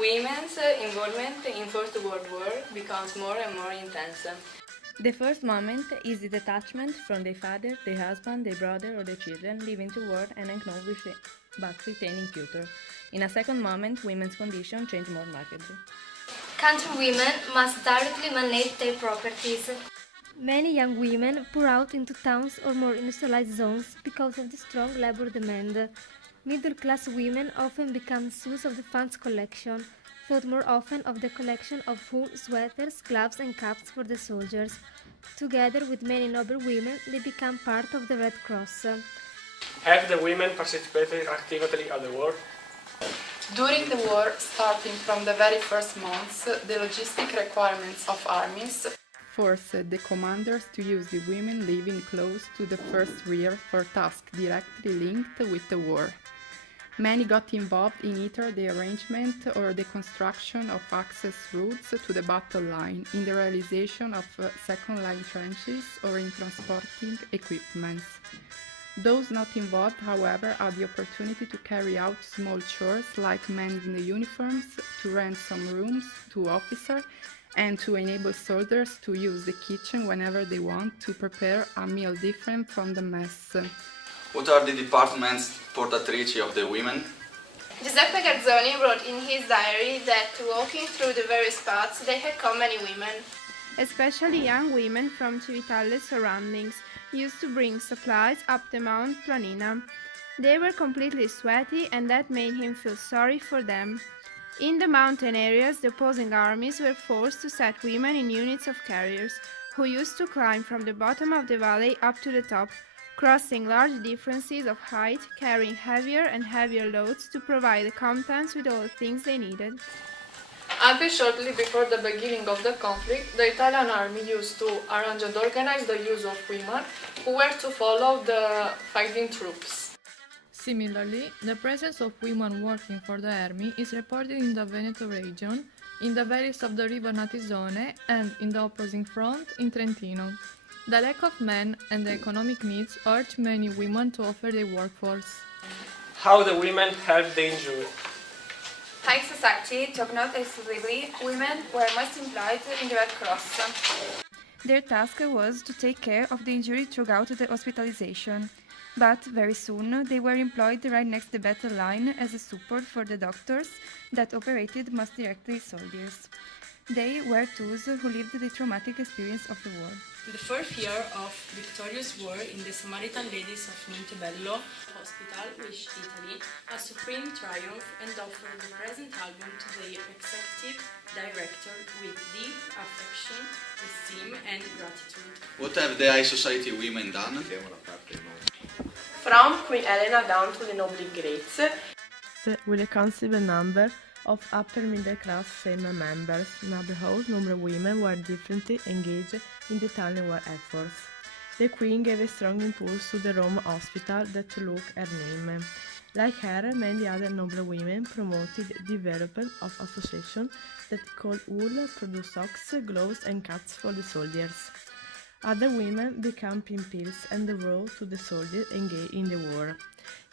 Women's involvement in First World War becomes more and more intense. The first moment is the detachment from their father, their husband, their brother or their children, leaving to war and acknowledging but retaining culture. In a second moment, women's condition change more markedly. Country women must directly manage their properties. Many young women pour out into towns or more industrialized zones because of the strong labor demand. Middle-class women often become source of the funds collection, thought more often of the collection of wool, sweaters, gloves and caps for the soldiers. Together with many noble women, they become part of the Red Cross. Have the women participated actively at the war? During the war, starting from the very first months, the logistic requirements of armies forced the commanders to use the women living close to the first rear for tasks directly linked with the war. Many got involved in either the arrangement or the construction of access routes to the battle line, in the realization of second-line trenches, or in transporting equipments. Those not involved, however, had the opportunity to carry out small chores like mending the uniforms, to rent some rooms to officers, and to enable soldiers to use the kitchen whenever they want to prepare a meal different from the mess. What are the departments portatrici of the women? Giuseppe Garzoni wrote in his diary that walking through the various paths they had come many women. Especially young women from Civitale's surroundings used to bring supplies up the Mount Planina. They were completely sweaty and that made him feel sorry for them. In the mountain areas, the opposing armies were forced to set women in units of carriers, who used to climb from the bottom of the valley up to the top, crossing large differences of height, carrying heavier and heavier loads to provide the combatants with all the things they needed. Until shortly before the beginning of the conflict, the Italian army used to arrange and organize the use of women who were to follow the fighting troops. Similarly, the presence of women working for the army is reported in the Veneto region, in the valleys of the river Natisone, and in the opposing front in Trentino. The lack of men and the economic needs urge many women to offer their workforce. How the women help the injured? High society took note exclusively women were most employed in the Red Cross. Their task was to take care of the injured throughout the hospitalization. But very soon they were employed right next to the battle line as a support for the doctors that operated most directly soldiers. They were those who lived the traumatic experience of the war. The fourth year of victorious war in the Samaritan Ladies of Montebello Hospital wished Italy a supreme triumph and offered the present album to the executive director with deep affection, esteem and gratitude. What have the high society women done? From Queen Elena down to the noble grades, with a considerable number of upper middle class female members, neighborhood number of women were differently engaged in the Italian war efforts. The Queen gave a strong impulse to the Rome hospital that took her name. Like her, many other noble women promoted the development of associations that called wool, produce socks, gloves and caps for the soldiers. Other women became pupils and enrolled to the soldiers engaged in the war.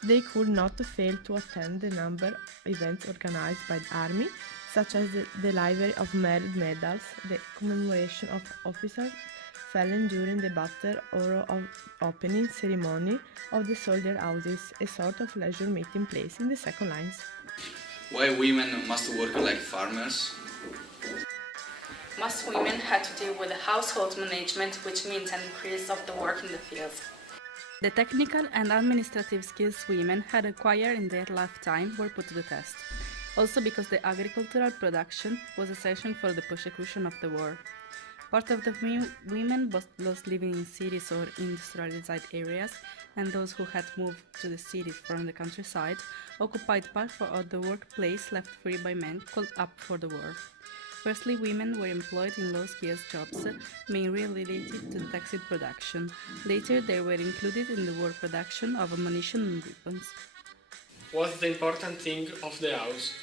They could not fail to attend a number of events organized by the army, such as the delivery of merit medals, the commemoration of officers fallen during the battle, or of opening ceremony of the soldier houses, a sort of leisure meeting place in the second lines. Why women must work like farmers? Most women had to deal with the household management, which means an increase of the work in the fields. The technical and administrative skills women had acquired in their lifetime were put to the test, also because the agricultural production was essential for the prosecution of the war. Part of the women, both those living in cities or industrialized areas and those who had moved to the cities from the countryside, occupied part of the workplace left free by men called up for the war. Firstly, women were employed in low-skilled jobs, mainly related to textile production. Later, they were included in the war production of ammunition and weapons. What's the important thing of the house?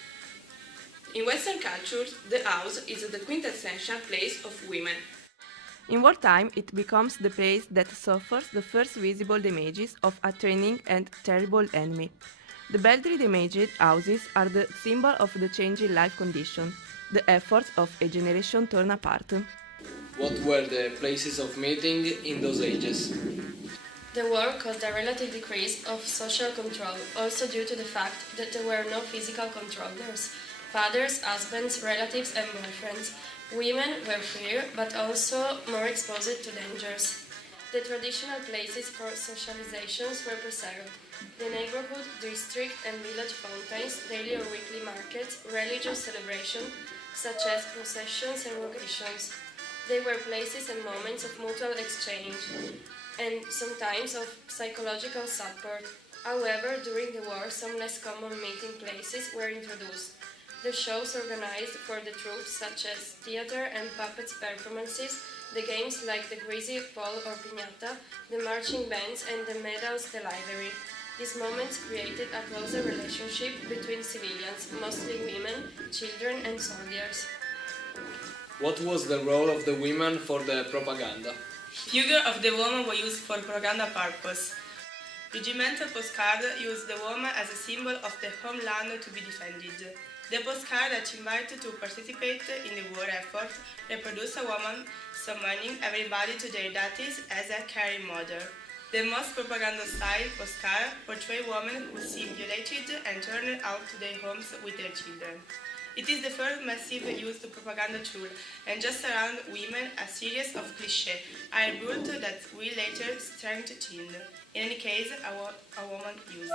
in Western cultures, the house is the quintessential place of women. In wartime, it becomes the place that suffers the first visible damages of a threatening and terrible enemy. The badly damaged houses are the symbol of the changing life condition. The efforts of a generation torn apart. What were the places of meeting in those ages? The war caused a relative decrease of social control, also due to the fact that there were no physical controllers. Fathers, husbands, relatives and boyfriends. Women were freer, but also more exposed to dangers. The traditional places for socializations were preserved. The neighborhood, district and village fountains, daily or weekly markets, religious celebrations, such as processions and vocations. They were places and moments of mutual exchange, and sometimes of psychological support. However, during the war, some less common meeting places were introduced. The shows organized for the troops, such as theater and puppets performances, the games like the greasy pole or piñata, the marching bands and the medals delivery. These moments created a closer relationship between civilians, mostly women, children and soldiers. What was the role of the women for the propaganda? Figure of the woman was used for propaganda purpose. Regimental postcard used the woman as a symbol of the homeland to be defended. The postcard that invited to participate in the war effort reproduced a woman summoning everybody to their duties as a caring mother. The most propaganda-style postcard portrayed women who seemed violated and turned out to their homes with their children. It is the first massive used propaganda tool, and just around women a series of clichés are built that will later strengthen. In any case, a woman used.